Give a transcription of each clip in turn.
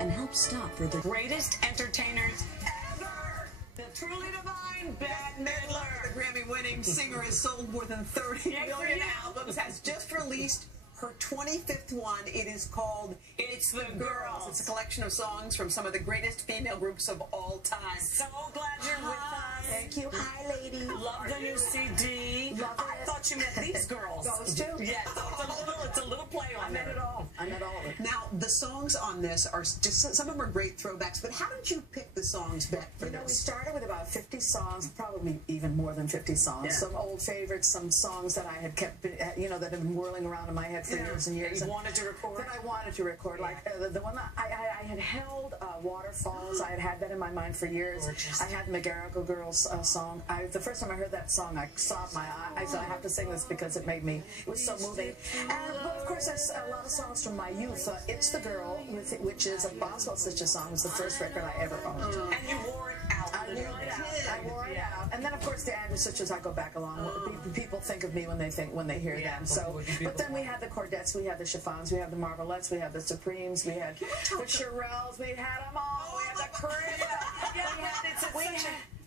and help stop further. Greatest entertainers ever! The truly divine Bette Midler. The Grammy-winning singer has sold more than 30 million albums, has just released her 25th one. It is called It's the Girls. It's a collection of songs from some of the greatest female groups of all time. So glad you're with us. Thank you. Hi, lady. Love the new CD. Love I it. thought you meant these girls. Those two? Yes. It's a little play on I meant there. it all. I meant all of it. Now, the songs on this are just, some of them are great throwbacks, but how did you pick the songs, Bette, for You know, we this? started with about 50 songs, probably even more than 50 songs. Yeah. Some old favorites, some songs that I had kept, you know, that have been whirling around in my head for years and years. You wanted to record? That I wanted to record. Like the one that I had held, Waterfalls. I had that in my mind for years. Gorgeous. I had McGarrigle Girls song. The first time I heard that song, I sobbed my eye. I said, I have to sing this because it made me, it was so moving. But of course, there's a lot of songs from my youth. It's the Girl, which is a Boswell Sisters song. It was the first record I ever owned. And you wore it out. I wore it out. I wore it out. And then, of course, the Andrews Sisters, I go back along. People think of me when they hear them. So, but then we had the Cordettes, we had the Chiffons, we had the Marvelettes, we had the Supremes, we had the Shirelles, we had them all. We had the Crib.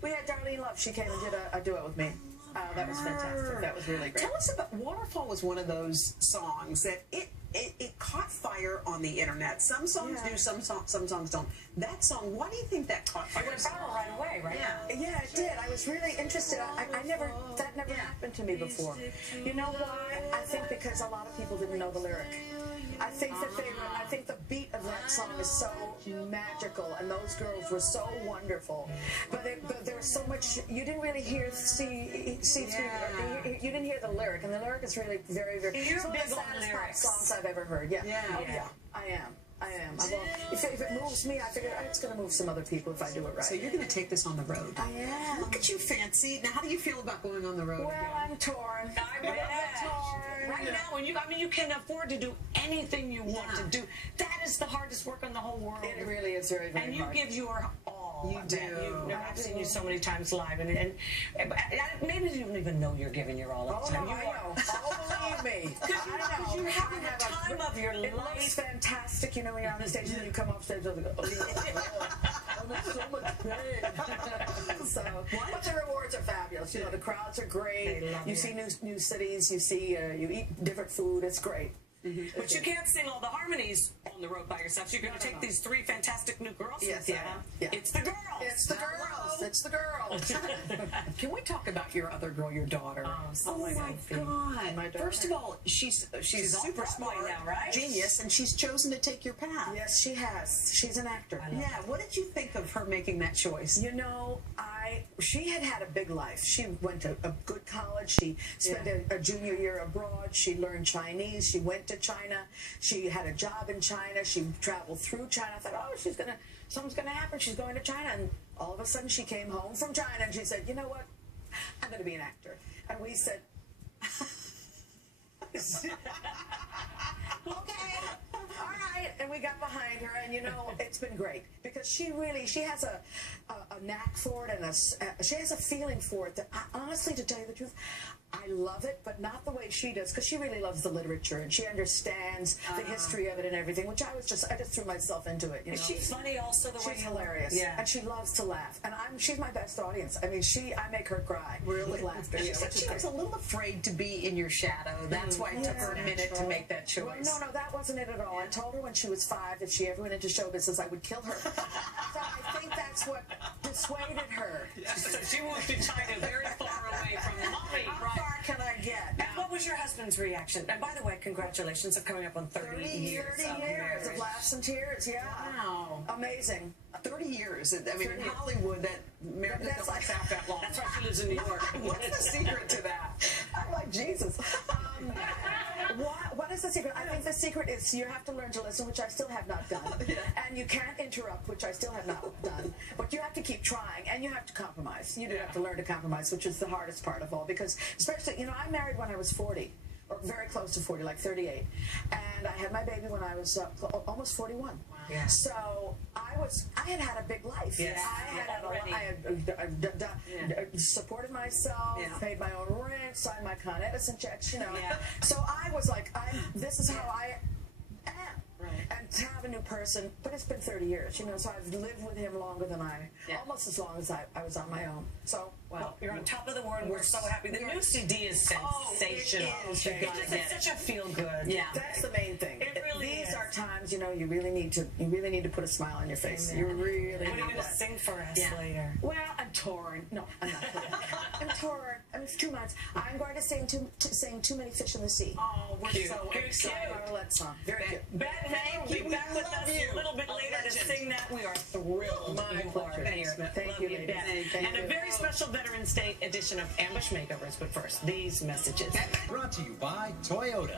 We had Darlene Love. She came and did a duet with me. That was fantastic. That was really great. Tell us about Waterfall. Was one of those songs that it caught fire on the internet. Some songs do, some songs don't. That song, why do you think that caught fire? It went viral right away, right? Yeah, it did. I was really interested. That never happened to me before. You know why? I think because a lot of people didn't know the lyric. I think the beat of that song is so magical, and those girls were so wonderful. But there was so much you didn't really hear. You didn't hear the lyric, and the lyric is really very, very. You're some big of the on saddest lyrics. songs I've ever heard. Yeah. Yeah. Oh, yeah. I am. If it moves me, I figure it's going to move some other people if I do it right. So you're going to take this on the road. I am. Look at you, fancy. Now, how do you feel about going on the road? Well, again? I'm torn. I'm torn. Right now, you can afford to do anything you want to do. That is the hardest work in the whole world. It really is very, very And you hard. give your all. You do. I've seen you so many times live, and maybe you don't even know you're giving your all at the time. I know. Oh, believe me. Because you're having the time of your It looks life. fantastic, you know, when you're on the stage and then you come off stage and go, oh, there's so much pain. So, but the rewards are fabulous. You know, the crowds are great. They love you see new cities. You see, you eat different food. It's great. But you can't sing all the harmonies on the road by yourself. So you're going to take these three fantastic new girls with you. Yeah. It's the girls. It's the girls. It's the girls. Can we talk about your other girl, your daughter? Oh my God. My daughter. First of all, she's super on smart, Broadway now, right? genius, and she's chosen to take your path. Yes, she has. She's an actor. Yeah. What did you think of her making that choice? You know, she had a big life. She went to a good college. She spent a junior year abroad. She learned Chinese. She went to China. She had a job in China. She traveled through China. I thought, oh, something's gonna happen. She's going to China. And all of a sudden, she came home from China and she said, you know what? I'm gonna be an actor. And we said, okay, all right. And we got behind her, and you know, it's been great because she has a knack for it, and she has a feeling for it that honestly, to tell you the truth, I love it, but not the way she does, because she really loves the literature and she understands the history of it and everything, which I just threw myself into it. You know? Is she funny also the way She's you hilarious, and she loves to laugh, and she's my best audience. I mean, I make her cry with laughter. She said she was a little afraid to be in your shadow. That's why it took her a minute to make that choice. Well, no, that wasn't it at all. I told her when she was 5 that if she ever went into show business, I would kill her. So I think that's what dissuaded her. So she moved to China very far away from mommy. How far can I get? And what was your husband's reaction? And by the way, congratulations on coming up on 30 years. 30 years of laughs and tears, yeah. Wow. Amazing. 30 years. I mean, in Hollywood, that marriage doesn't last that long. That's why she lives in New York. What's the secret to that? I'm like, Jesus. What is the secret? I think the secret is you have to learn to listen, which I still have not done. And you can't interrupt, which I still have not done. But you have to keep trying, and you have to compromise. You do have to learn to compromise, which is the hardest part of all. Because especially, you know, I married when I was 40. Or very close to 40, like 38. And I had my baby when I was almost 41. Wow. Yeah. So I had a big life. Yes. I had supported myself, paid my own rent, signed my Con Edison checks, you know. Yeah. So I was like, this is how I am. And to have a new person, but it's been 30 years, you know, so I've lived with him longer than almost as long as I was on my own. So, well, you're on top of the world. We're so happy. The new CD is sensational. It is. It's such a feel good. Yeah. That's the main thing. It really These is. are times, you know, you really need to put a smile on your face. Amen. You really What are you need going to that. sing for us later? Well, I'm torn. No, I'm not. I'm torn. I mean, it's 2 months. I'm going to sing Too Many Fish in the Sea. Oh, we're Cute. so Cute. excited. Arlette song. Very good. Bette will be back with us a little bit later to sing that. We are thrilled My you pleasure. are here. Thank Love you, you, ladies. Bette. Thank And you. a very special Veterans Day edition of Ambush Makeovers. But first, these messages. Brought to you by Toyota.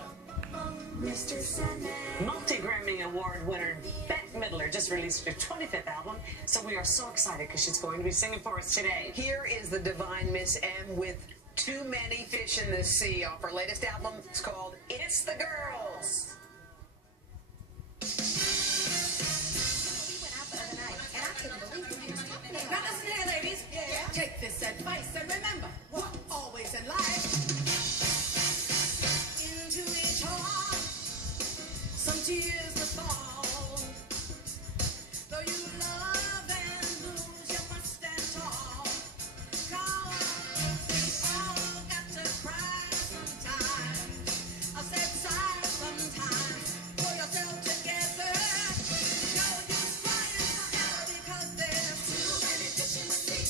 Multi-Grammy Award winner Bette Midler just released her 25th album, so we are so excited because she's going to be singing for us today. Here is the divine Miss M with Too Many Fish in the Sea off her latest album. It's called It's the Girls. Now listen here, ladies. Take this advice and remember, what always in life. Into each heart, some tears must fall. Though you love and lose, you must stand tall. 'Cause we all got to cry sometimes. I said sigh sometimes. Pull yourself together. No use crying forever because there's too many fish in the sea.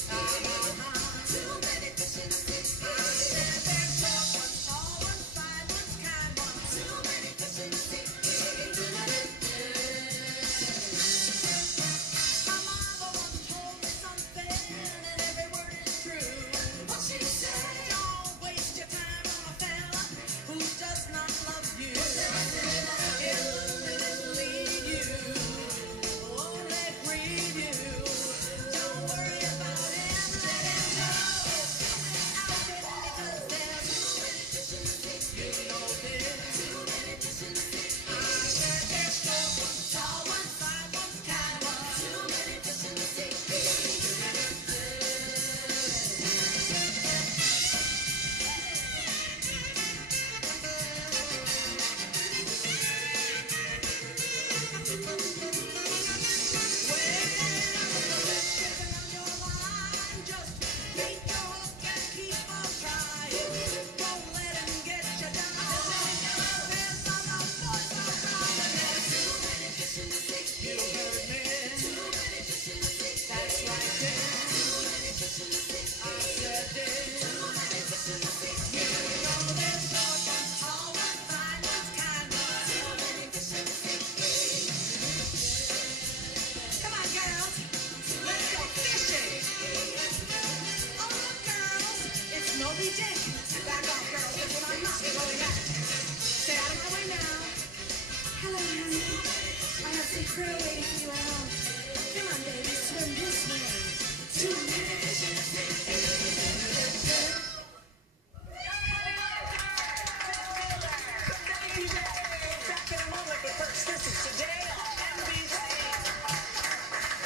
Too many fish in the sea. I said there's short ones, tall ones, fine ones, kind ones. Too many fish in the sea. My mother once told me something, and every word is true. What she said, don't waste your time on a fella who does not love you. He'll lead you, only grieve you. Don't worry about him, let him go. Out there because there's too many fish in the sea. You know there's too many fish in the sea. I said there's short ones, tall ones, fine ones, kind ones. Too many fish in the sea. Come on, girls. Let's go fishing. Oh, look, girls. It's Moby Dick. Back off, girls, because I'm not going back. Stay out of my way now. Hello, honey. I have some krill waiting for you at home. Come on, baby. Swim this way. Too many fish in the sea.